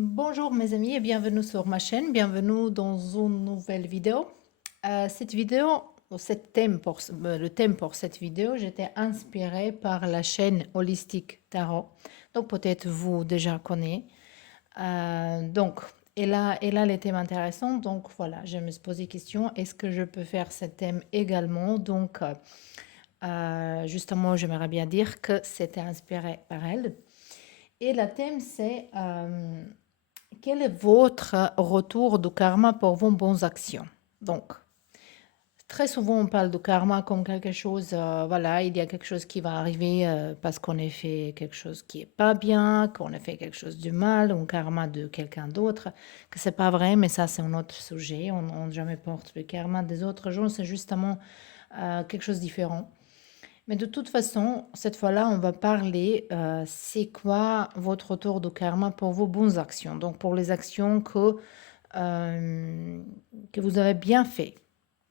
Bonjour mes amis et bienvenue sur ma chaîne, bienvenue dans une nouvelle vidéo. Cette vidéo, ou le thème pour cette vidéo, j'étais inspirée par la chaîne Holistic Tarot. Donc peut-être vous déjà connaissez. Donc, elle a les thèmes intéressants. Donc voilà, je me suis posé la question, est-ce que je peux faire ce thème également? Donc justement, j'aimerais bien dire que c'était inspiré par elle. Et le thème, c'est quel est votre retour du karma pour vos bonnes actions? Donc, très souvent, on parle de karma comme quelque chose, voilà, il y a quelque chose qui va arriver parce qu'on a fait quelque chose qui est pas bien, qu'on a fait quelque chose de mal, un karma de quelqu'un d'autre, que c'est pas vrai, mais ça, c'est un autre sujet. On ne jamais porte le karma des autres gens, c'est justement quelque chose de différent. Mais de toute façon, cette fois-là, on va parler, c'est quoi votre retour de karma pour vos bonnes actions. Donc, pour les actions que vous avez bien fait.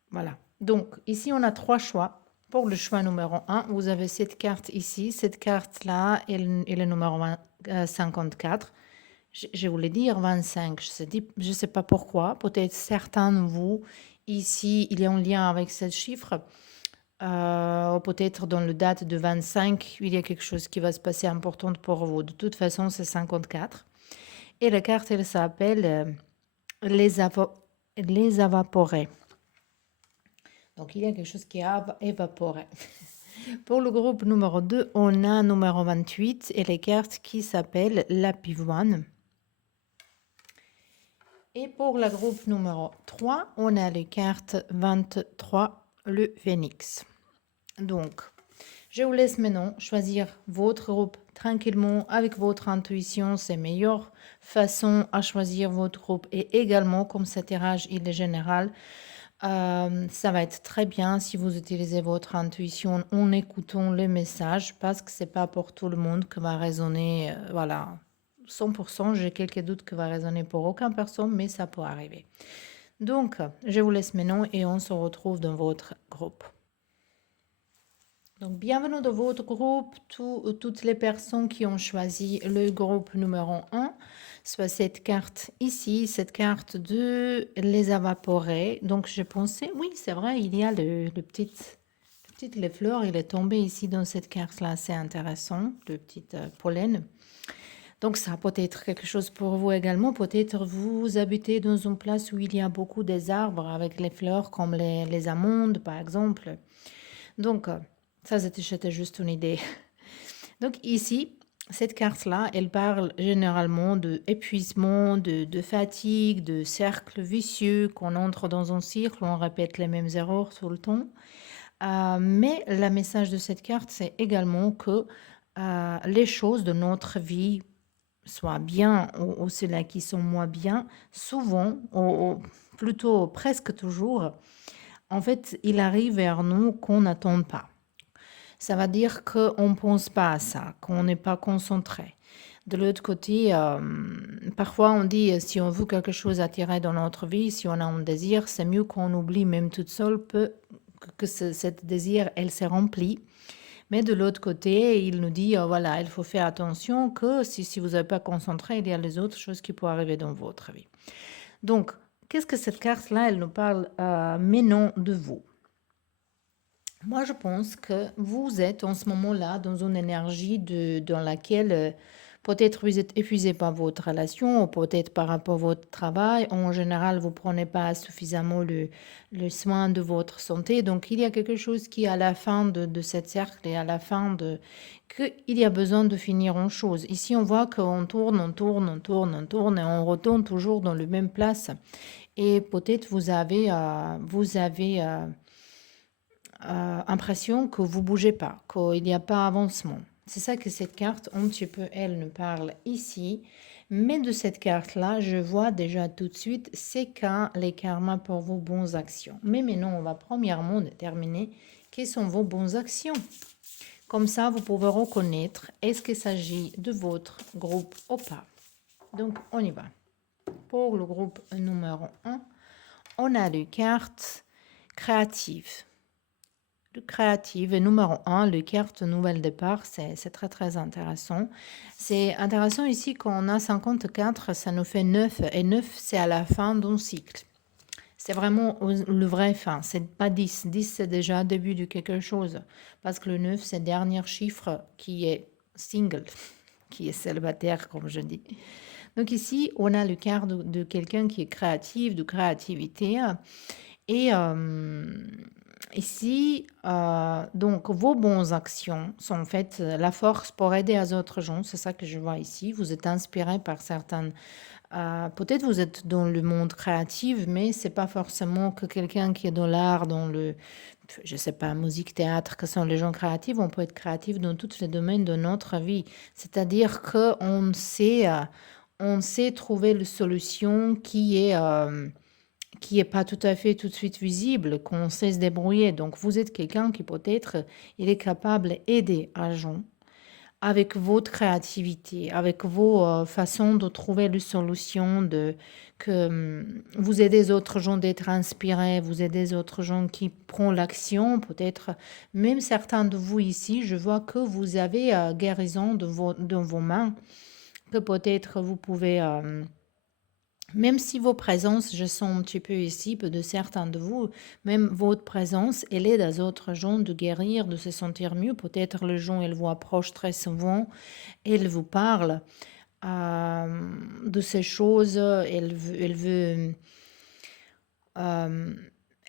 Voilà. Donc, ici, on a trois choix. Pour le choix numéro un, vous avez cette carte ici. Cette carte-là est le numéro 54. Je voulais dire 25. Je sais pas pourquoi. Peut-être certains de vous, ici, il y a un lien avec ce chiffre. Ou peut-être dans le date de 25, il y a quelque chose qui va se passer important pour vous. De toute façon, c'est 54. Et la carte, elle s'appelle les, avo- les évaporés. Donc, il y a quelque chose qui a évaporé. Pour le groupe numéro 2, on a numéro 28 et les cartes qui s'appellent la pivoine. Et pour le groupe numéro 3, on a les cartes 23, le phénix. Donc, je vous laisse maintenant choisir votre groupe tranquillement avec votre intuition. C'est la meilleure façon à choisir votre groupe. Et également, comme cet tirage il est général, ça va être très bien si vous utilisez votre intuition en écoutant les messages parce que c'est pas pour tout le monde que va résonner, voilà, 100%. J'ai quelques doutes que va résonner pour aucune personne, mais ça peut arriver. Donc, je vous laisse maintenant et on se retrouve dans votre groupe. Donc, bienvenue dans votre groupe, toutes les personnes qui ont choisi le groupe numéro un, soit cette carte ici, cette carte de les évaporer. Donc, je pensais, oui, c'est vrai, il y a les fleurs, il est tombé ici dans cette carte-là, c'est intéressant, le petit pollen. Donc, ça peut être quelque chose pour vous également. Peut-être vous habitez dans une place où il y a beaucoup des arbres avec les fleurs, comme les amandes, par exemple. Donc, ça, c'était juste une idée. Donc, ici, cette carte-là, elle parle généralement de épuisement, de fatigue, de cercle vicieux, qu'on entre dans un cycle, on répète les mêmes erreurs tout le temps. Mais le message de cette carte, c'est également que les choses de notre vie soient bien ou ceux-là qui sont moins bien, souvent, ou plutôt presque toujours, en fait, il arrive vers nous qu'on n'attend pas. Ça veut dire qu'on ne pense pas à ça, qu'on n'est pas concentré. De l'autre côté, parfois on dit si on veut quelque chose attirer dans notre vie, si on a un désir, c'est mieux qu'on oublie même toute seule que cet désir, elle s'est remplie. Mais de l'autre côté, il nous dit, voilà, il faut faire attention que si vous n'avez pas concentré, il y a les autres choses qui peuvent arriver dans votre vie. Donc, qu'est-ce que cette carte-là, elle nous parle maintenant de vous? Moi, je pense que vous êtes en ce moment-là dans une énergie dans laquelle peut-être vous êtes épuisé par votre relation ou peut-être par rapport à votre travail. En général, vous ne prenez pas suffisamment le soin de votre santé. Donc, il y a quelque chose qui, à la fin de cette cercle et à la fin qu'il y a besoin de finir en chose. Ici, on voit qu'on tourne, on tourne, on tourne, on tourne et on retourne toujours dans la même place. Et peut-être vous avez impression que vous bougez pas, qu'il n'y a pas avancement. C'est ça que cette carte, un petit peu, elle nous parle ici. Mais de cette carte-là, je vois déjà tout de suite, c'est quand les karmas pour vos bonnes actions. Mais maintenant, on va premièrement déterminer quelles sont vos bonnes actions. Comme ça, vous pouvez reconnaître est-ce qu'il s'agit de votre groupe ou pas. Donc, on y va. Pour le groupe numéro un, on a les cartes créatives. plus créative. Et numéro un, le carte nouvelle départ, c'est très très intéressant. C'est intéressant ici quand on a 54, ça nous fait 9 et 9 c'est à la fin d'un cycle. C'est vraiment le vrai fin, c'est pas 10. 10 c'est déjà le début de quelque chose parce que le 9 c'est le dernier chiffre qui est single, qui est célibataire comme je dis. Donc ici, on a le quart de quelqu'un qui est créatif, de créativité. Et ici, donc, vos bonnes actions sont en fait la force pour aider les autres gens. C'est ça que je vois ici. Vous êtes inspiré par certaines... peut-être vous êtes dans le monde créatif, mais c'est pas forcément que quelqu'un qui est dans l'art, dans le, je sais pas, musique, théâtre, que sont les gens créatifs. On peut être créatif dans tous les domaines de notre vie. C'est-à-dire on sait trouver la solution qui est pas tout à fait tout de suite visible, qu'on sait se débrouiller. Donc, vous êtes quelqu'un qui peut-être, il est capable d'aider un gens avec votre créativité, avec vos façons de trouver les solutions, que vous aidez les autres gens d'être inspirés, vous aidez les autres gens qui prennent l'action, peut-être même certains de vous ici, je vois que vous avez guérison de vos mains, que peut-être vous pouvez même si vos présences, je sens un petit peu ici, de certains de vous, même votre présence, elle aide les autres gens de guérir, de se sentir mieux. Peut-être le gens, elle vous approche très souvent, elle vous parle de ces choses, euh,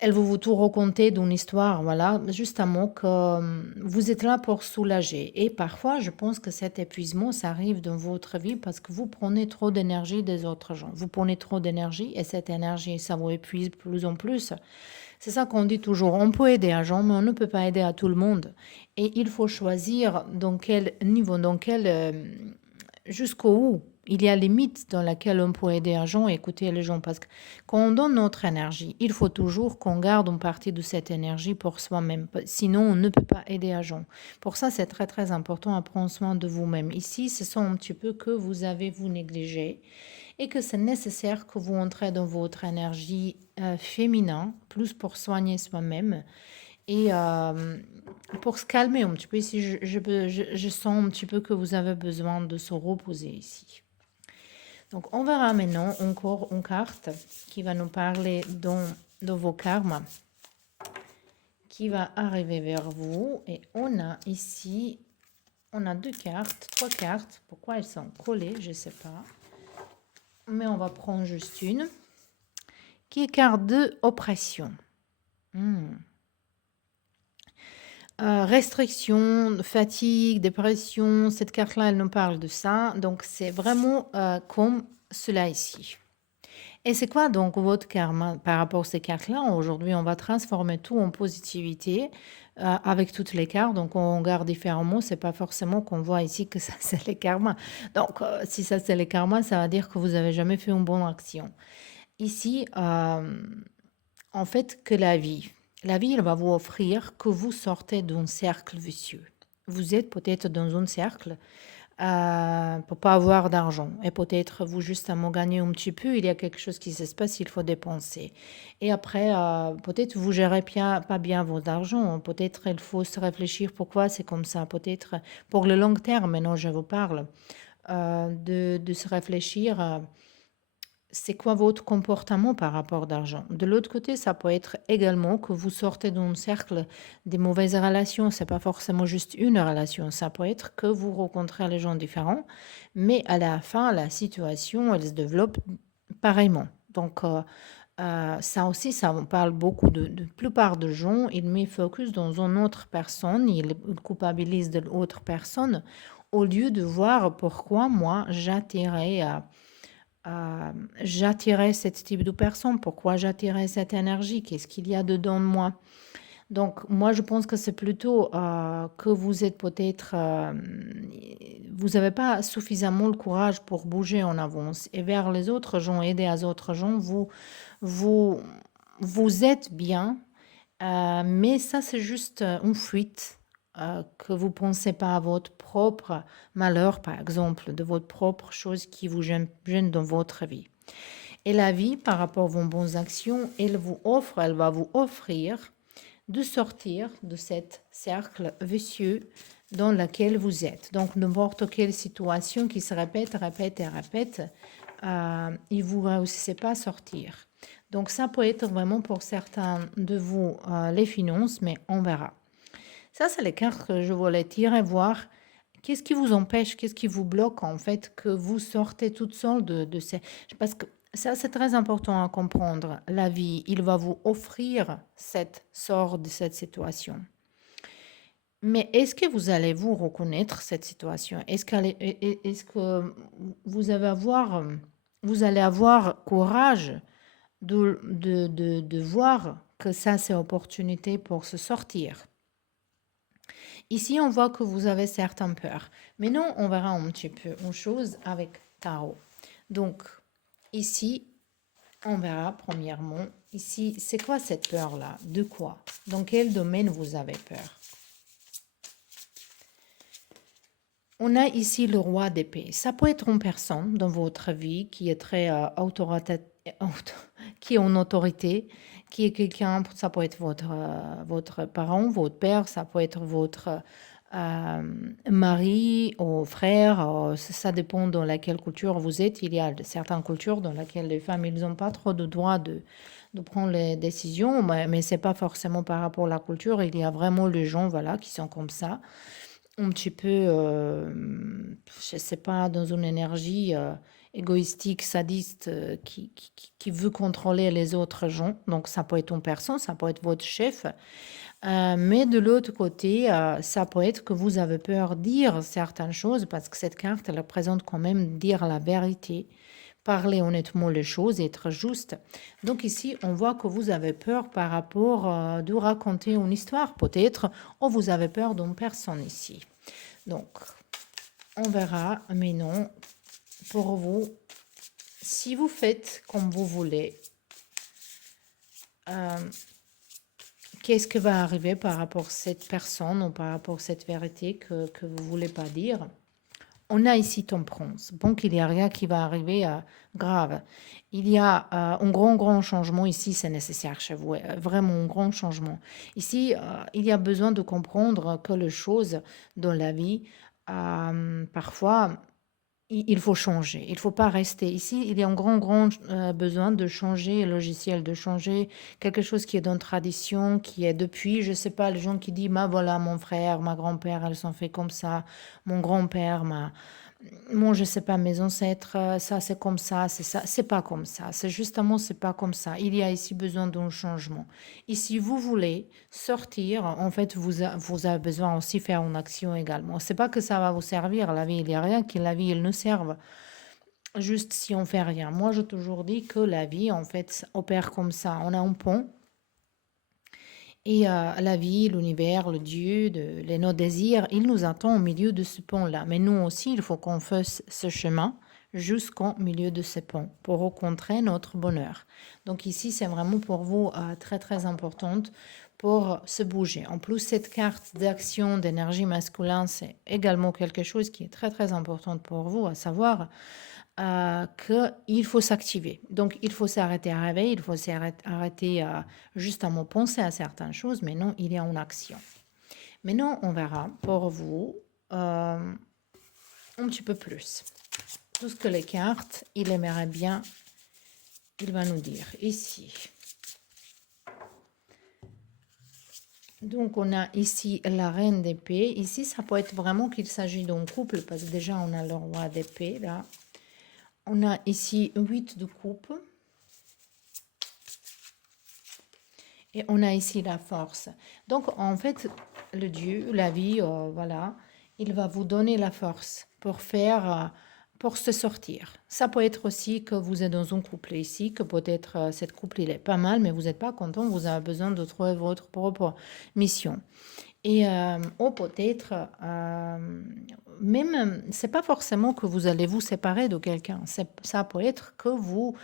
elle veut vous tout raconter d'une histoire, voilà, justement que vous êtes là pour soulager. Et parfois, je pense que cet épuisement, ça arrive dans votre vie parce que vous prenez trop d'énergie des autres gens. Vous prenez trop d'énergie et cette énergie, ça vous épuise de plus en plus. C'est ça qu'on dit toujours. On peut aider un gens, mais on ne peut pas aider à tout le monde. Et il faut choisir dans quel niveau, jusqu'au où il y a limite dans laquelle on peut aider un gens et écouter les gens. Parce que quand on donne notre énergie, il faut toujours qu'on garde une partie de cette énergie pour soi-même. Sinon, on ne peut pas aider un gens. Pour ça, c'est très très important à prendre soin de vous-même. Ici, ce sont un petit peu que vous avez vous négligé et que c'est nécessaire que vous entrez dans votre énergie féminin, plus pour soigner soi-même et pour se calmer un petit peu. Ici, je sens un petit peu que vous avez besoin de se reposer ici. Donc, on verra maintenant encore une carte qui va nous parler de vos karmas qui va arriver vers vous. Et on a ici, on a deux cartes, trois cartes. Pourquoi elles sont collées, je ne sais pas. Mais on va prendre juste une qui est carte de oppression. Restriction, fatigue, dépression, cette carte-là, elle nous parle de ça. Donc, c'est vraiment comme cela ici. Et c'est quoi donc votre karma par rapport à ces cartes-là? Aujourd'hui, on va transformer tout en positivité avec toutes les cartes. Donc, on regarde différemment. C'est pas forcément qu'on voit ici que ça, c'est les karmas. Donc, si ça, c'est les karmas, ça va dire que vous avez jamais fait une bonne action. Ici, en fait, que la vie, elle va vous offrir que vous sortez d'un cercle vicieux. Vous êtes peut-être dans un cercle pour pas avoir d'argent. Et peut-être vous justement gagnez un petit peu, il y a quelque chose qui se passe, il faut dépenser. Et après, peut-être vous gérez pas bien votre argent. Peut-être il faut se réfléchir pourquoi c'est comme ça. Peut-être pour le long terme, maintenant je vous parle, de se réfléchir. C'est quoi votre comportement par rapport d'argent? De l'autre côté, ça peut être également que vous sortez d'un cercle des mauvaises relations. C'est pas forcément juste une relation. Ça peut être que vous rencontrez les gens différents, mais à la fin, la situation, elle se développe pareillement. Donc, ça aussi, ça me parle beaucoup de plupart de gens. Ils mettent focus dans une autre personne, ils culpabilisent de l'autre personne au lieu de voir pourquoi moi j'attirais ce type de personne, pourquoi j'attirais cette énergie, qu'est-ce qu'il y a dedans de moi. Donc, moi, je pense que c'est plutôt que vous êtes peut-être, vous n'avez pas suffisamment le courage pour bouger en avance. Et vers les autres gens, aider les autres gens, vous, vous êtes bien, mais ça, c'est juste une fuite que vous pensez pas à votre propre malheur, par exemple, de votre propre chose qui vous gêne dans votre vie. Et la vie, par rapport à vos bonnes actions, elle va vous offrir de sortir de cet cercle vicieux dans lequel vous êtes. Donc, n'importe quelle situation qui se répète, répète et répète, et vous ne réussissez pas à sortir. Donc, ça peut être vraiment pour certains de vous les finances, mais on verra. Ça, c'est les cartes que je voulais tirer, voir qu'est-ce qui vous empêche, qu'est-ce qui vous bloque en fait, que vous sortez toute seule de ces... Parce que ça, c'est très important à comprendre. La vie, il va vous offrir cette sorte de cette situation. Mais est-ce que vous allez vous reconnaître cette situation? Est-ce que vous allez avoir courage de voir que ça, c'est opportunité pour se sortir? Ici, on voit que vous avez certaines peurs. Maintenant, on verra un petit peu une chose avec Tarot. Donc, ici, on verra premièrement, ici, c'est quoi cette peur-là? De quoi? Dans quel domaine vous avez peur? On a ici le roi d'épée. Ça peut être une personne dans votre vie qui est très qui est en autorité, qui est quelqu'un, ça peut être votre parent, votre père, ça peut être votre mari ou frère, ça dépend dans laquelle culture vous êtes. Il y a certaines cultures dans lesquelles les femmes, ils n'ont pas trop de droit de prendre les décisions, mais ce n'est pas forcément par rapport à la culture. Il y a vraiment les gens voilà, qui sont comme ça, un petit peu, je sais pas, dans une énergie égoïstique, sadiste, qui veut contrôler les autres gens. Donc, ça peut être une personne, ça peut être votre chef. Mais de l'autre côté, ça peut être que vous avez peur de dire certaines choses parce que cette carte, elle représente quand même dire la vérité, parler honnêtement les choses, être juste. Donc ici, on voit que vous avez peur par rapport de raconter une histoire, peut-être, ou vous avez peur d'une personne ici. Donc, on verra, mais non, pour vous, si vous faites comme vous voulez, qu'est-ce qui va arriver par rapport à cette personne ou par rapport à cette vérité que vous ne voulez pas dire? On a ici Temperance. Bon, qu'il n'y a rien qui va arriver grave. Il y a un grand changement ici, c'est nécessaire chez vous, vraiment un grand changement. Ici, il y a besoin de comprendre que les choses dans la vie, parfois, il faut changer. Il ne faut pas rester ici. Il y a un grand besoin de changer le logiciel, de changer quelque chose qui est dans la tradition, qui est depuis, je ne sais pas, les gens qui disent, voilà, mon frère, ma grand-père, elles sont fait comme ça, mon grand-père, moi, je sais pas, mes ancêtres, ça c'est comme ça, c'est ça. C'est pas comme ça. C'est justement, c'est pas comme ça. Il y a ici besoin d'un changement. Et si vous voulez sortir, en fait, vous avez besoin aussi faire une action également. C'est pas que ça va vous servir, la vie, il y a rien qui la vie, elle nous serve. Juste si on fait rien. Moi, j'ai toujours dit que la vie, en fait, opère comme ça. On a un pont. Et la vie, l'univers, le Dieu, nos désirs, il nous attend au milieu de ce pont-là. Mais nous aussi, il faut qu'on fasse ce chemin jusqu'au milieu de ce pont pour rencontrer notre bonheur. Donc ici, c'est vraiment pour vous très importante pour se bouger. En plus, cette carte d'action, d'énergie masculine, c'est également quelque chose qui est très important pour vous, à savoir qu'il faut s'activer. Donc, il faut s'arrêter à rêver, il faut s'arrêter justement penser à certaines choses, mais non, il y a une action. Maintenant, on verra pour vous un petit peu plus. Tout ce que les cartes, il aimerait bien, il va nous dire ici. Donc, on a ici la reine d'épée. Ici, ça peut être vraiment qu'il s'agit d'un couple, parce que déjà, on a le roi d'épée, là. On a ici 8 de coupe. Et on a ici la force. Donc, en fait, le Dieu, la vie, voilà, il va vous donner la force pour faire, pour se sortir. Ça peut être aussi que vous êtes dans un couple ici, que peut-être cette couple, il est pas mal, mais vous n'êtes pas content, vous avez besoin de trouver votre propre mission. Et ou peut-être, même, c'est pas forcément que vous allez vous séparer de quelqu'un. Ça peut être que vous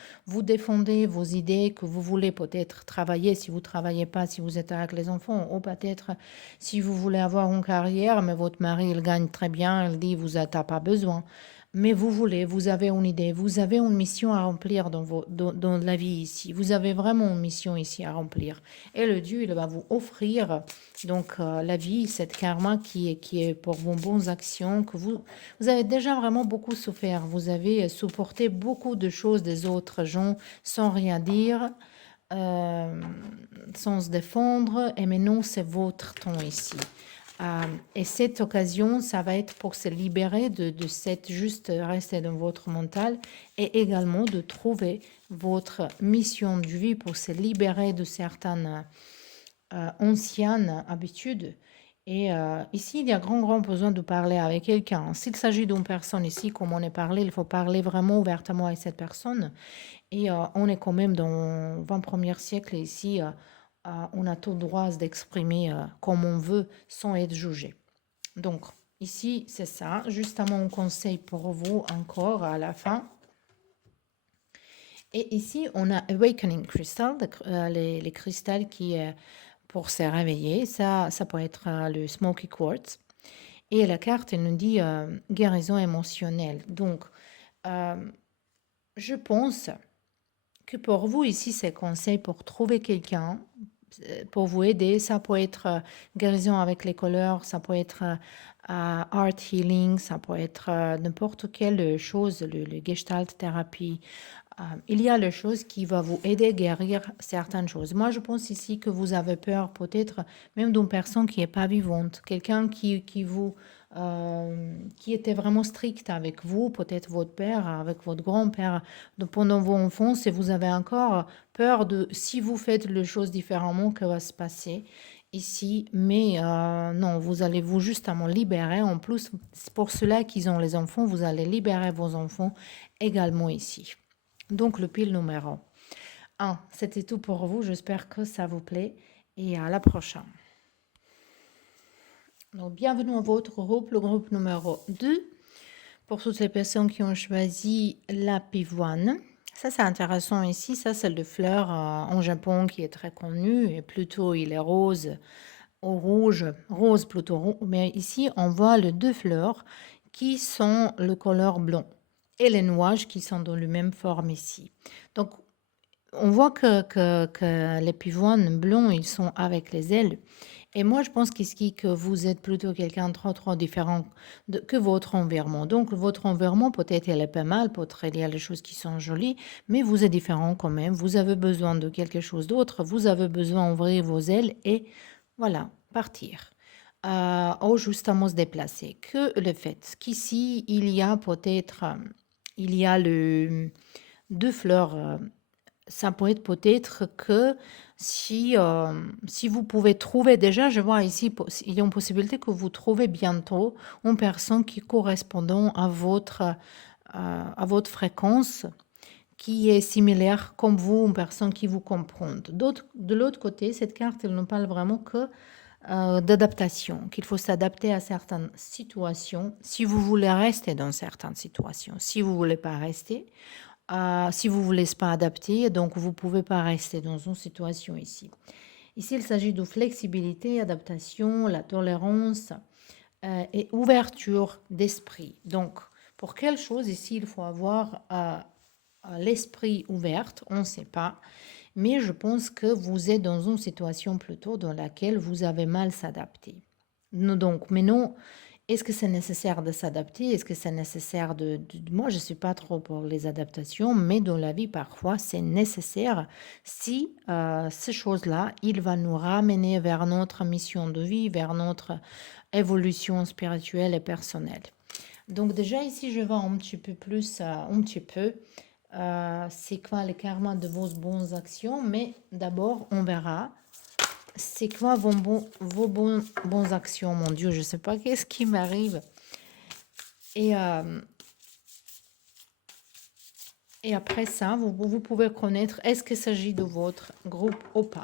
défendez vos idées, que vous voulez peut-être travailler si vous travaillez pas, si vous êtes avec les enfants, ou peut-être si vous voulez avoir une carrière, mais votre mari, il gagne très bien, il dit, vous n'avez pas besoin. mais vous avez une idée, vous avez une mission à remplir dans la vie ici. Vous avez vraiment une mission ici à remplir. Et le Dieu, il va vous offrir donc la vie, cette karma qui est pour vos bonnes actions, que vous avez déjà vraiment beaucoup souffert. Vous avez supporté beaucoup de choses des autres gens sans rien dire, euh, sans se défendre. Et maintenant, c'est votre temps ici. Et cette occasion, ça va être pour se libérer de cette juste rester dans votre mental et également de trouver votre mission de vie pour se libérer de certaines anciennes habitudes. Et ici, il y a grand besoin de parler avec quelqu'un. S'il s'agit d'une personne ici, comme on est parlé, il faut parler vraiment ouvertement avec cette personne. Et on est quand même dans le 21e siècle ici. On a tout le droit d'exprimer comme on veut sans être jugé. Donc, ici, c'est ça. Justement, un conseil pour vous encore à la fin. Et ici, on a Awakening Crystal, les cristals qui, pour se réveiller, ça peut être le Smoky Quartz. Et la carte, elle nous dit guérison émotionnelle. Donc, je pense que pour vous ici, c'est conseil pour trouver quelqu'un pour vous aider. Ça peut être guérison avec les couleurs, ça peut être art healing, ça peut être n'importe quelle chose, le gestalt thérapie. Il y a les choses qui vont vous aider à guérir certaines choses. Moi, je pense ici que vous avez peur peut-être même d'une personne qui n'est pas vivante, quelqu'un qui était vraiment strict avec vous, peut-être votre père, avec votre grand-père pendant vos enfances, et vous avez encore peur de si vous faites les choses différemment, que va se passer ici. Mais non, vous allez vous justement libérer. En plus, c'est pour cela qu'ils ont les enfants, vous allez libérer vos enfants également ici. Donc le pile numéro 1, c'était tout pour vous. J'espère que ça vous plaît et à la prochaine. Donc bienvenue à votre groupe, le groupe numéro 2. Pour toutes les personnes qui ont choisi la pivoine. Ça, c'est intéressant ici. Ça, c'est le fleur en Japon qui est très connu. Et plutôt, il est rose ou rouge. Rose plutôt. Mais ici, on voit les deux fleurs qui sont le couleur blanc. Et les nuages qui sont dans la même forme ici. Donc, on voit que les pivoines blancs, ils sont avec les ailes. Et moi, je pense qu'ici, que vous êtes plutôt quelqu'un de trop différent que votre environnement. Donc, votre environnement, peut-être, elle est pas mal, peut-être, il y a des choses qui sont jolies, mais vous êtes différent quand même. Vous avez besoin de quelque chose d'autre. Vous avez besoin d'ouvrir vos ailes et, voilà, partir. Ou justement se déplacer. Que le fait qu'ici, il y a peut-être, il y a deux fleurs. Ça peut être peut-être que si vous pouvez trouver, déjà, je vois ici, il y a une possibilité que vous trouvez bientôt une personne qui correspond à votre fréquence, qui est similaire comme vous, une personne qui vous comprend. De l'autre côté, cette carte, elle nous parle vraiment que d'adaptation, qu'il faut s'adapter à certaines situations, si vous voulez rester dans certaines situations. Si vous ne voulez pas rester, si vous ne voulez pas adapter, donc vous ne pouvez pas rester dans une situation ici. Ici, il s'agit de flexibilité, adaptation, la tolérance et ouverture d'esprit. Donc, pour quelle chose ici, il faut avoir l'esprit ouvert, on ne sait pas. Mais je pense que vous êtes dans une situation plutôt dans laquelle vous avez mal s'adapter. Donc, mais non, est-ce que c'est nécessaire de s'adapter? Est-ce que c'est nécessaire Moi, je ne suis pas trop pour les adaptations, mais dans la vie, parfois, c'est nécessaire si ces choses-là, il va nous ramener vers notre mission de vie, vers notre évolution spirituelle et personnelle. Donc déjà, ici, je vais un petit peu plus, c'est quoi le karma de vos bonnes actions, mais d'abord, on verra c'est quoi vos bonnes actions, mon Dieu, je ne sais pas qu'est-ce qui m'arrive. Et, et après ça, vous pouvez connaître est-ce qu'il s'agit de votre groupe ou pas.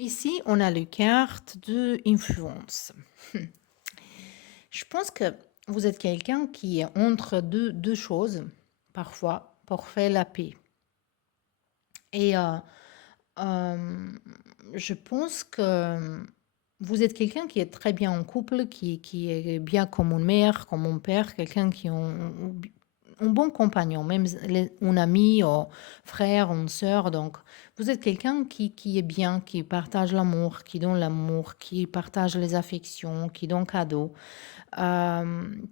Ici, on a les cartes de influence. Je pense que vous êtes quelqu'un qui est entre deux choses, parfois, pour faire la paix. Et je pense que Vous êtes quelqu'un qui est très bien en couple, qui est bien comme une mère, comme un père, quelqu'un qui est un bon compagnon, même un ami, ou frère, une sœur. Donc, vous êtes quelqu'un qui est bien, qui partage l'amour, qui donne l'amour, qui partage les affections, qui donne cadeau,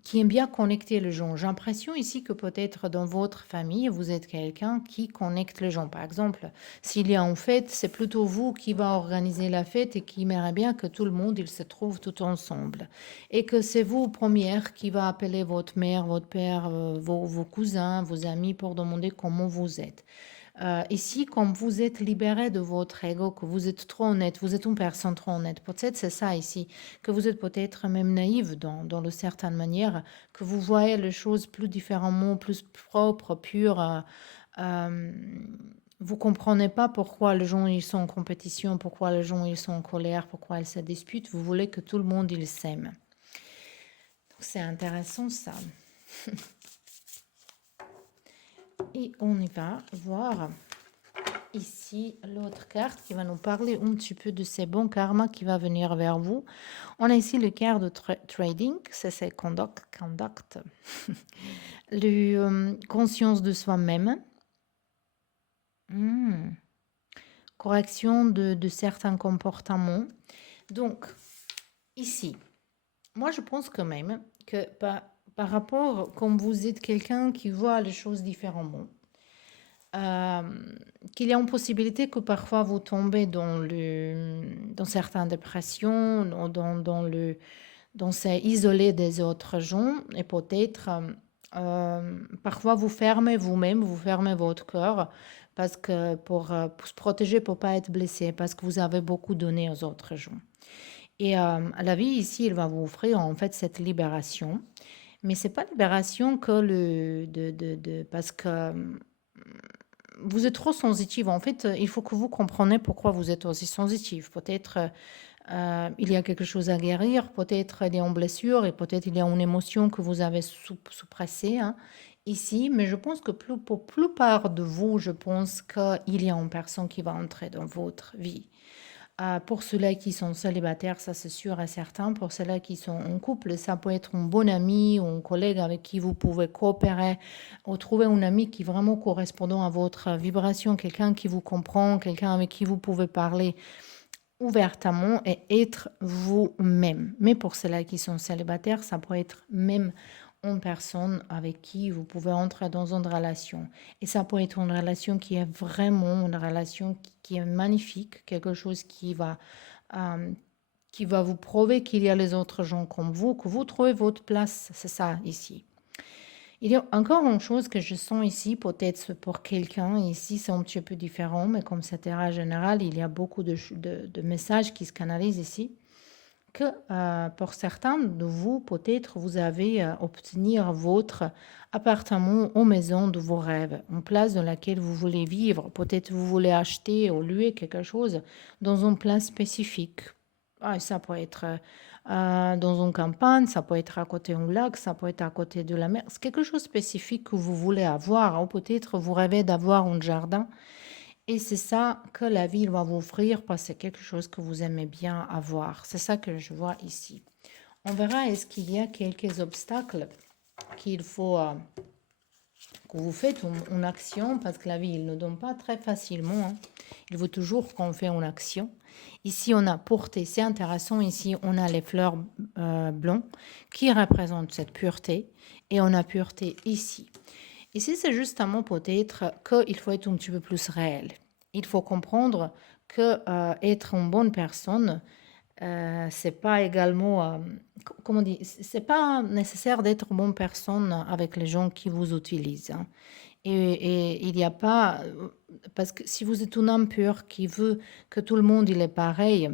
qui aime bien connecter les gens. J'ai l'impression ici que peut-être dans votre famille, vous êtes quelqu'un qui connecte les gens. Par exemple, s'il y a une fête, c'est plutôt vous qui va organiser la fête et qui aimerait bien que tout le monde il se trouve tout ensemble. Et que c'est vous, première, qui va appeler votre mère, votre père, vos cousins, vos amis pour demander comment vous êtes. Ici, comme vous êtes libéré de votre ego, que vous êtes trop honnête, vous êtes une personne trop honnête, peut-être c'est ça ici, que vous êtes peut-être même naïve dans une certaine manière, que vous voyez les choses plus différemment, plus propres, pures. Euh, vous comprenez pas pourquoi les gens ils sont en compétition, pourquoi les gens ils sont en colère, pourquoi ils se disputent. Vous voulez que tout le monde il s'aime. Donc c'est intéressant ça. Et on y va voir ici l'autre carte qui va nous parler un petit peu de ces bons karmas qui va venir vers vous. On a ici le carte de trading, c'est conduct. Le conscience de soi-même. Correction de certains comportements. Donc, ici, moi je pense quand même que par rapport, comme vous êtes quelqu'un qui voit les choses différemment, qu'il y a une possibilité que parfois vous tombez dans certaines dépressions, dans c'est isolé des autres gens, et peut-être parfois vous fermez vous-même, vous fermez votre cœur parce que pour se protéger, pour pas être blessé, parce que vous avez beaucoup donné aux autres gens. Et la vie ici, elle va vous offrir en fait cette libération. Mais c'est pas libération que parce que vous êtes trop sensitive. En fait, il faut que vous compreniez pourquoi vous êtes aussi sensitive. Peut-être il y a quelque chose à guérir, peut-être il y a une blessure et peut-être il y a une émotion que vous avez suppressée hein, ici. Mais je pense que pour la plupart de vous, je pense qu'il y a une personne qui va entrer dans votre vie. Pour ceux-là qui sont célibataires, ça c'est sûr et certain. Pour ceux-là qui sont en couple, ça peut être un bon ami ou un collègue avec qui vous pouvez coopérer ou trouver un ami qui vraiment correspondant à votre vibration, quelqu'un qui vous comprend, quelqu'un avec qui vous pouvez parler ouvertement et être vous-même. Mais pour ceux-là qui sont célibataires, ça peut être même une personne avec qui vous pouvez entrer dans une relation. Et ça peut être une relation qui est vraiment une relation qui est magnifique, quelque chose qui va vous prouver qu'il y a les autres gens comme vous, que vous trouvez votre place. C'est ça ici. Il y a encore une chose que je sens ici, peut-être pour quelqu'un, ici c'est un petit peu différent, mais comme c'est terrain général, il y a beaucoup de messages qui se canalisent ici, que pour certains de vous, peut-être vous avez obtenir votre appartement ou maison de vos rêves, une place dans laquelle vous voulez vivre, peut-être vous voulez acheter ou louer quelque chose dans un plan spécifique. Ça peut être dans une campagne, ça peut être à côté d'un lac, ça peut être à côté de la mer. C'est quelque chose de spécifique que vous voulez avoir, ou peut-être vous rêvez d'avoir un jardin. Et c'est ça que la ville va vous offrir parce que c'est quelque chose que vous aimez bien avoir. C'est ça que je vois ici. On verra est-ce qu'il y a quelques obstacles qu'il faut que vous faites une action parce que la vie, il ne donne pas très facilement. Hein. Il faut toujours qu'on fait une action. Ici, on a porté, c'est intéressant, ici, on a les fleurs blancs qui représentent cette pureté et on a pureté ici. Ici, c'est justement peut-être qu'il faut être un petit peu plus réel. Il faut comprendre que être une bonne personne, c'est pas également, comment dire, c'est pas nécessaire d'être une bonne personne avec les gens qui vous utilisent. Hein. Et il n'y a pas, parce que si vous êtes une âme pure qui veut que tout le monde il est pareil,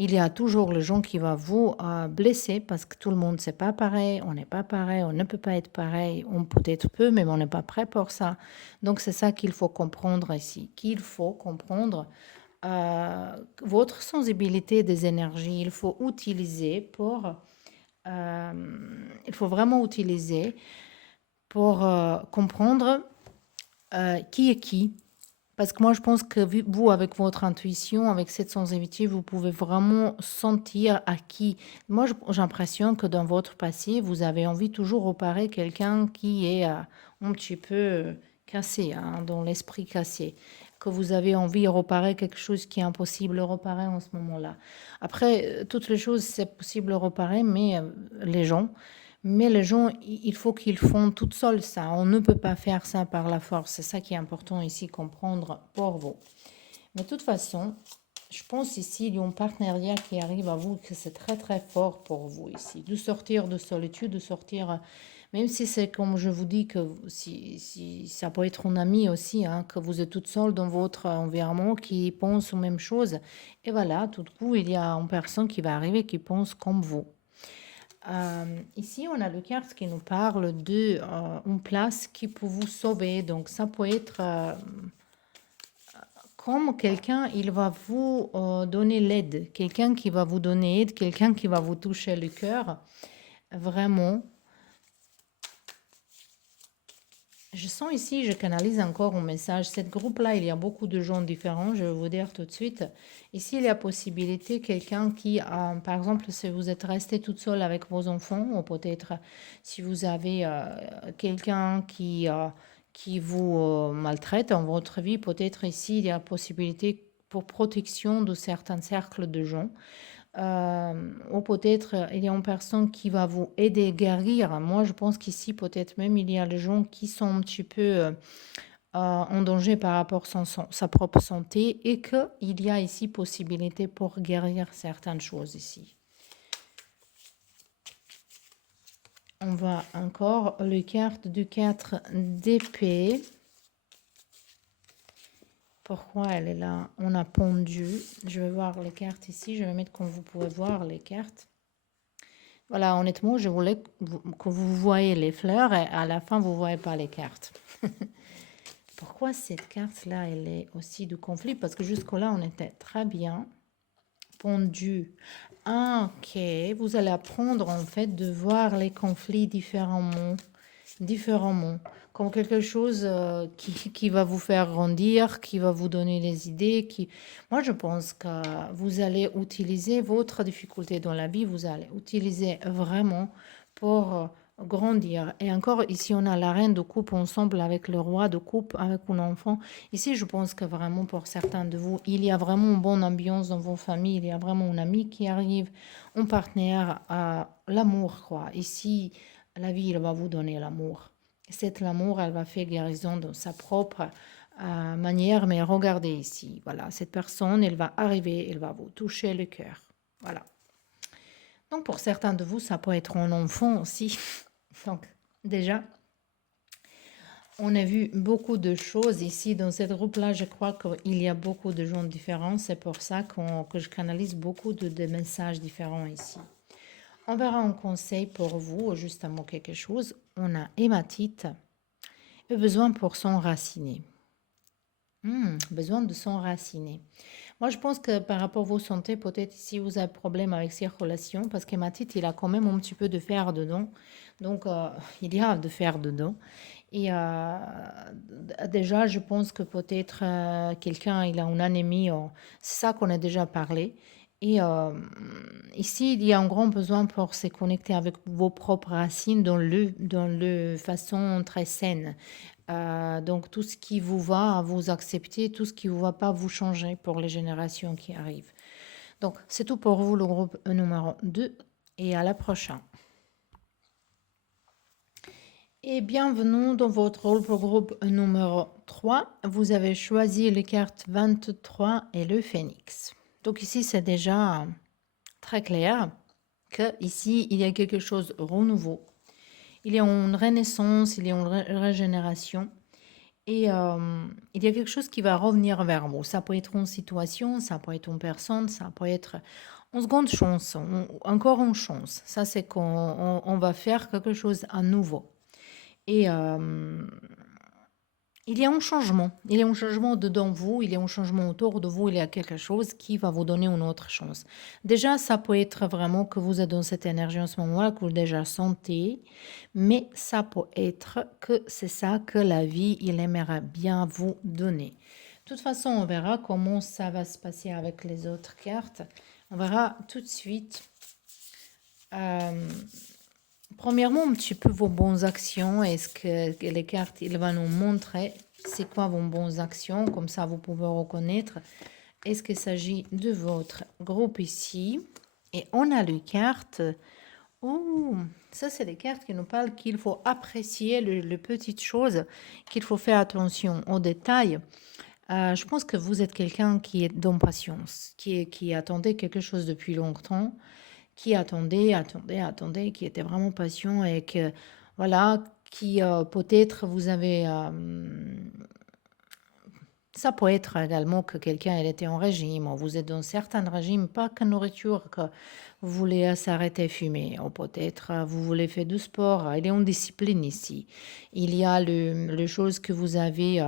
il y a toujours les gens qui vont vous blesser parce que tout le monde c'est pas pareil, on n'est pas pareil, on ne peut pas être pareil, on peut-être peut, mais on n'est pas prêt pour ça. Donc c'est ça qu'il faut comprendre ici, qu'il faut comprendre votre sensibilité des énergies, il faut utiliser il faut vraiment utiliser pour comprendre qui est qui, Parce que moi, je pense que vous, avec votre intuition, avec cette sensibilité, vous pouvez vraiment sentir à qui. Moi, j'ai l'impression que dans votre passé, vous avez envie toujours de réparer quelqu'un qui est un petit peu cassé, hein, dans l'esprit cassé. Que vous avez envie de réparer quelque chose qui est impossible de réparer en ce moment-là. Après, toutes les choses, c'est possible de réparer, mais les gens. Mais les gens, il faut qu'ils font toutes seuls ça. On ne peut pas faire ça par la force. C'est ça qui est important ici, comprendre pour vous. Mais de toute façon, je pense ici, il y a un partenariat qui arrive à vous, que c'est très très fort pour vous ici. De sortir de solitude, de sortir, même si c'est comme je vous dis, que si ça peut être un ami aussi, hein, que vous êtes toute seule dans votre environnement qui pense aux mêmes choses. Et voilà, tout de coup, il y a une personne qui va arriver qui pense comme vous. Ici, on a le carte qui nous parle de une place qui peut vous sauver. Donc, ça peut être comme quelqu'un, il va vous donner l'aide. Quelqu'un qui va vous donner aide, quelqu'un qui va vous toucher le cœur. Vraiment. Je sens ici, je canalise encore un message. Cette groupe-là, il y a beaucoup de gens différents, je vais vous dire tout de suite. Ici, il y a possibilité, quelqu'un qui, par exemple, si vous êtes resté toute seule avec vos enfants, ou peut-être si vous avez quelqu'un qui vous maltraite dans votre vie, peut-être ici, il y a possibilité pour protection de certains cercles de gens. Ou peut-être il y a une personne qui va vous aider à guérir. Moi, je pense qu'ici, peut-être même, il y a des gens qui sont un petit peu en danger par rapport à sa propre santé et qu'il y a ici possibilité pour guérir certaines choses ici. On va encore le carte du 4 d'épée. Pourquoi elle est là? On a pondu. Je vais voir les cartes ici. Je vais mettre comme vous pouvez voir les cartes. Voilà, honnêtement, je voulais que vous voyez les fleurs et à la fin, vous ne voyez pas les cartes. Pourquoi cette carte-là, elle est aussi de conflit? Parce que jusque-là, on était très bien pendu. Ah, ok, vous allez apprendre en fait de voir les conflits différemment, comme quelque chose qui va vous faire grandir, qui va vous donner des idées. Moi, je pense que vous allez utiliser votre difficulté dans la vie, vous allez utiliser vraiment pour grandir. Et encore, ici, on a la reine de coupe ensemble avec le roi de coupe, avec un enfant. Ici, je pense que vraiment pour certains de vous, il y a vraiment une bonne ambiance dans vos familles, il y a vraiment un ami qui arrive, un partenaire, l'amour, quoi. Ici, la vie, elle va vous donner l'amour. Cet amour, elle va faire guérison de sa propre manière, mais regardez ici, voilà, cette personne, elle va arriver, elle va vous toucher le cœur. Voilà. Donc, pour certains de vous, ça peut être un enfant aussi. Donc, déjà, on a vu beaucoup de choses ici dans cette groupe-là. Je crois qu'il y a beaucoup de gens différents. C'est pour ça que je canalise beaucoup de messages différents ici. On verra un conseil pour vous, justement quelque chose. On a hématite, besoin pour s'enraciner. Besoin de s'enraciner. Moi, je pense que par rapport à vos santé, peut-être si vous avez problème avec circulation, parce qu'hématite, il a quand même un petit peu de fer dedans. Donc, il y a de fer dedans. Et déjà, je pense que peut-être quelqu'un, il a une anémie. C'est ça qu'on a déjà parlé. Et ici, il y a un grand besoin pour se connecter avec vos propres racines dans le façon très saine. Donc, tout ce qui vous va, vous accepter, tout ce qui ne vous va pas, vous changer pour les générations qui arrivent. Donc, c'est tout pour vous, le groupe numéro 2. Et à la prochaine. Et bienvenue dans votre groupe numéro 3. Vous avez choisi les cartes 23 et le phénix. Donc ici, c'est déjà très clair que ici il y a quelque chose de renouveau. Il y a une renaissance, il y a une régénération. Et il y a quelque chose qui va revenir vers vous. Ça peut être une situation, ça peut être une personne, ça peut être une seconde chance, encore une chance. Ça, c'est qu'on va faire quelque chose à nouveau. Et il y a un changement. Il y a un changement dedans vous, il y a un changement autour de vous, il y a quelque chose qui va vous donner une autre chance. Déjà, ça peut être vraiment que vous êtes dans cette énergie en ce moment-là, que vous déjà sentez, mais ça peut être que c'est ça que la vie, il aimerait bien vous donner. De toute façon, on verra comment ça va se passer avec les autres cartes. On verra tout de suite. Euh, Premièrement, un petit peu vos bonnes actions. Est-ce que les cartes, il va nous montrer c'est quoi vos bonnes actions. Comme ça, vous pouvez reconnaître. Est-ce qu'il s'agit de votre groupe ici? Et on a les cartes. Oh, ça, c'est des cartes qui nous parlent qu'il faut apprécier les petites choses, qu'il faut faire attention aux détails. Je pense que vous êtes quelqu'un qui est dans patience, qui attendait quelque chose depuis longtemps, qui attendait, qui était vraiment patient et que, voilà, qui peut-être vous avez... ça peut être également que quelqu'un elle était en régime, ou vous êtes dans certains régimes, pas que nourriture, que vous voulez s'arrêter fumer, ou peut-être vous voulez faire du sport, il est en discipline ici. Il y a les choses que vous avez...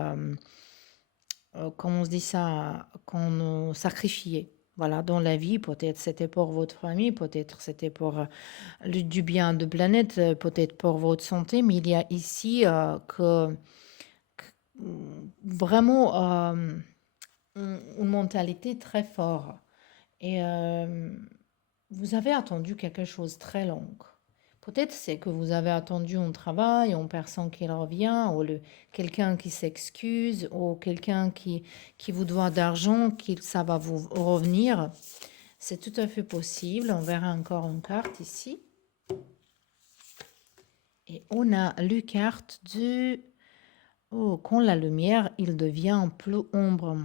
comment on se dit ça, qu'on sacrifiait. Voilà, dans la vie, peut-être c'était pour votre famille, peut-être c'était pour du bien de planète, peut-être pour votre santé, mais il y a ici vraiment une mentalité très forte. Et vous avez attendu quelque chose de très long. Peut-être c'est que vous avez attendu un travail, une personne qui revient, ou quelqu'un qui s'excuse, ou quelqu'un qui vous doit d'argent, ça va vous revenir. C'est tout à fait possible. On verra encore une carte ici. Et on a la carte de... Oh, quand la lumière, il devient plus ombre.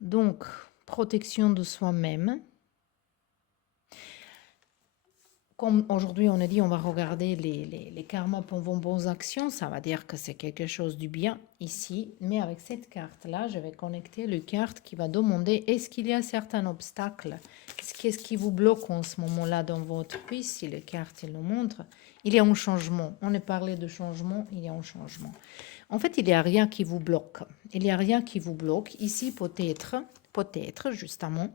Donc, protection de soi-même. Comme aujourd'hui on a dit, on va regarder les karmas pour vos bonnes actions, ça va dire que c'est quelque chose du bien ici. Mais avec cette carte-là, je vais connecter le carte qui va demander est-ce qu'il y a certains obstacles? Qu'est-ce qui vous bloque en ce moment-là dans votre vie? Si les cartes nous montrent, il y a un changement. On a parlé de changement, il y a un changement. En fait, il n'y a rien qui vous bloque. Il n'y a rien qui vous bloque. Ici, peut-être justement,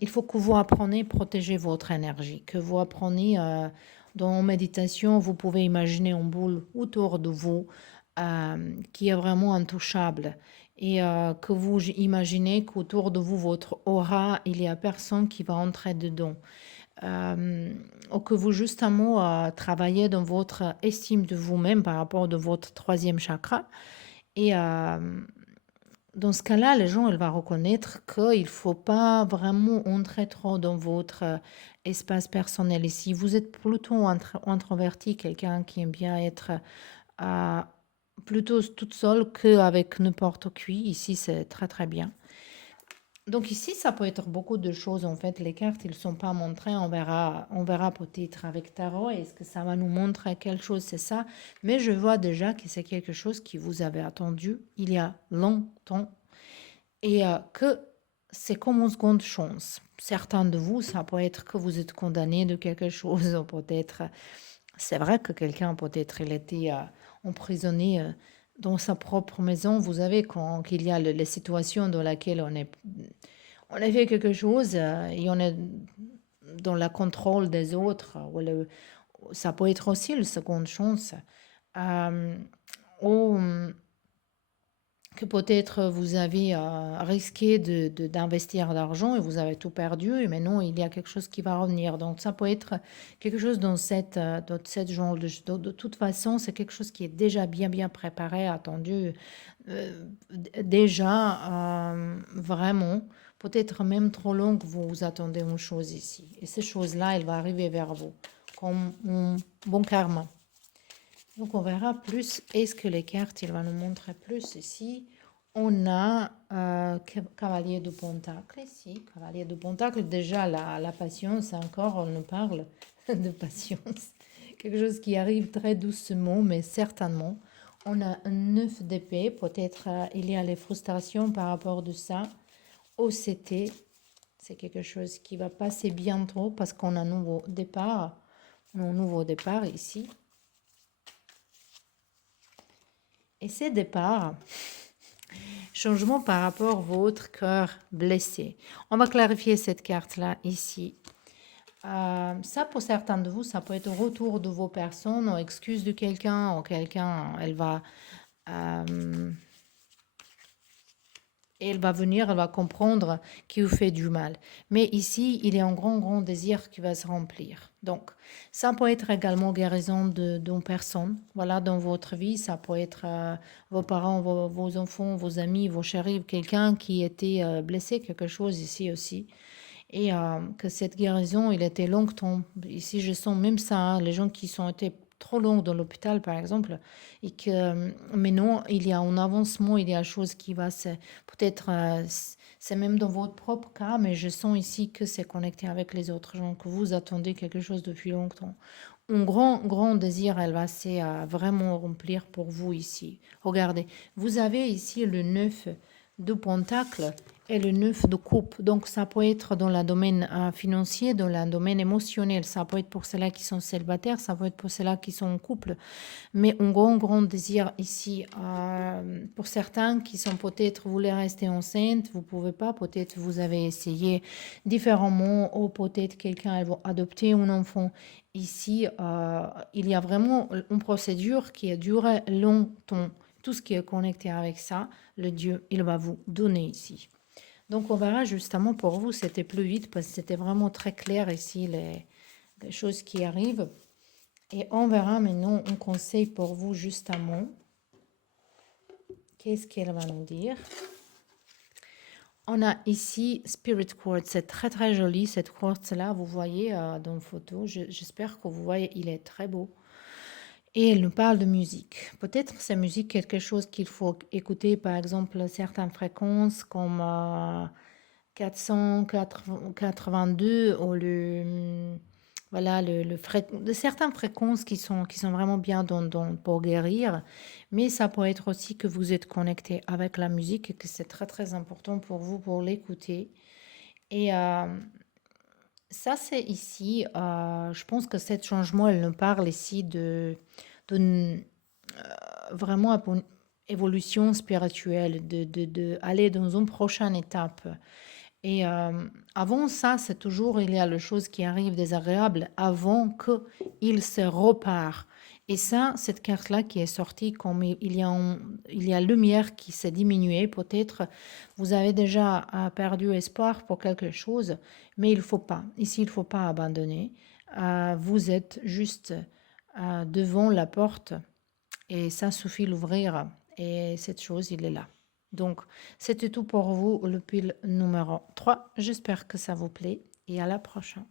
il faut que vous appreniez à protéger votre énergie, que vous appreniez dans méditation, vous pouvez imaginer une boule autour de vous qui est vraiment intouchable et que vous imaginez qu'autour de vous, votre aura, il y a personne qui va entrer dedans. Ou que vous justement travaillez dans votre estime de vous-même par rapport à votre troisième chakra et dans ce cas-là, les gens, elle va reconnaître qu'il ne faut pas vraiment entrer trop dans votre espace personnel. Et si vous êtes plutôt introverti, quelqu'un qui aime bien être euh, plutôt toute seule qu'avec n'importe qui, ici, c'est très très bien. Donc ici, ça peut être beaucoup de choses. En fait, les cartes, ils ne sont pas montrées. On verra peut-être avec Tarot. Est-ce que ça va nous montrer quelque chose? C'est ça. Mais je vois déjà que c'est quelque chose qui vous avait attendu il y a longtemps. Et que c'est comme une seconde chance. Certains de vous, ça peut être que vous êtes condamné de quelque chose. Ou peut-être, c'est vrai que quelqu'un, peut-être, il était emprisonné dans sa propre maison. Vous savez, quand il y a les situations dans lesquelles on a fait quelque chose et on est dans le contrôle des autres, ça peut être aussi une seconde chance. Ou que peut-être vous avez risqué d'investir l'argent et vous avez tout perdu, et maintenant il y a quelque chose qui va revenir. Donc ça peut être quelque chose dans cette genre de toute façon, c'est quelque chose qui est déjà bien préparé, attendu, déjà vraiment, peut-être même trop long que vous attendez une chose ici. Et ces choses-là, elles vont arriver vers vous comme un bon karma. Donc, on verra plus. Est-ce que les cartes, il va nous montrer plus ici? On a Cavalier de Pentacle ici. Cavalier de Pentacle, déjà la patience, encore, on nous parle de patience. Quelque chose qui arrive très doucement, mais certainement. On a un 9 d'épée. Peut-être il y a les frustrations par rapport de ça. OCT, c'est quelque chose qui va passer bientôt parce qu'on a un nouveau départ. On a un nouveau départ ici. Et ces départs, changement par rapport à votre cœur blessé. On va clarifier cette carte-là ici. Ça, pour certains de vous, ça peut être au retour de vos personnes, ou excuse de quelqu'un, ou quelqu'un, elle va Euh, et elle va venir, elle va comprendre qui vous fait du mal. Mais ici, il y a un grand, grand désir qui va se remplir. Donc, ça peut être également guérison d'une personne. Voilà, dans votre vie, ça peut être vos parents, vos enfants, vos amis, vos chéris, quelqu'un qui était blessé, quelque chose ici aussi. Et que cette guérison, il était longtemps. Ici, je sens même ça, hein, les gens qui sont été trop longs dans l'hôpital, par exemple, et que maintenant, il y a un avancement, il y a chose qui va se... Peut-être, c'est même dans votre propre cas, mais je sens ici que c'est connecté avec les autres gens, que vous attendez quelque chose depuis longtemps. Un grand, grand désir, elle va se vraiment remplir pour vous ici. Regardez, vous avez ici le 9 de Pentacle et le 9 de coupe. Donc, ça peut être dans le domaine financier, dans le domaine émotionnel. Ça peut être pour ceux-là qui sont célibataires, ça peut être pour ceux-là qui sont en couple. Mais un grand, grand désir ici, pour certains qui sont peut-être, vous voulez rester enceinte, vous pouvez pas, peut-être vous avez essayé différemment, ou peut-être quelqu'un va adopter un enfant. Ici, il y a vraiment une procédure qui a duré longtemps. Tout ce qui est connecté avec ça, le Dieu, il va vous donner ici. Donc, on verra justement pour vous, c'était plus vite parce que c'était vraiment très clair ici les choses qui arrivent. Et on verra maintenant un conseil pour vous justement. Qu'est-ce qu'elle va nous dire? On a ici Spirit Quartz, c'est très très joli cette quartz-là, vous voyez dans la photo, j'espère que vous voyez, il est très beau. Et elle nous parle de musique. Peut-être c'est musique quelque chose qu'il faut écouter, par exemple certaines fréquences comme 482 ou voilà, de certaines fréquences qui sont vraiment bien pour guérir. Mais ça peut être aussi que vous êtes connecté avec la musique et que c'est très très important pour vous pour l'écouter. Et ça, c'est ici, je pense que cet changement, elle nous parle ici de vraiment une évolution spirituelle, de aller dans une prochaine étape. Et avant ça, c'est toujours, il y a les choses qui arrivent désagréables avant qu'il se repart. Et ça, cette carte-là qui est sortie, comme il y a lumière qui s'est diminuée, peut-être vous avez déjà perdu espoir pour quelque chose, mais il ne faut pas. Ici, il ne faut pas abandonner. Vous êtes juste devant la porte et ça suffit l'ouvrir et cette chose, il est là. Donc, c'était tout pour vous, le pile numéro 3. J'espère que ça vous plaît et à la prochaine.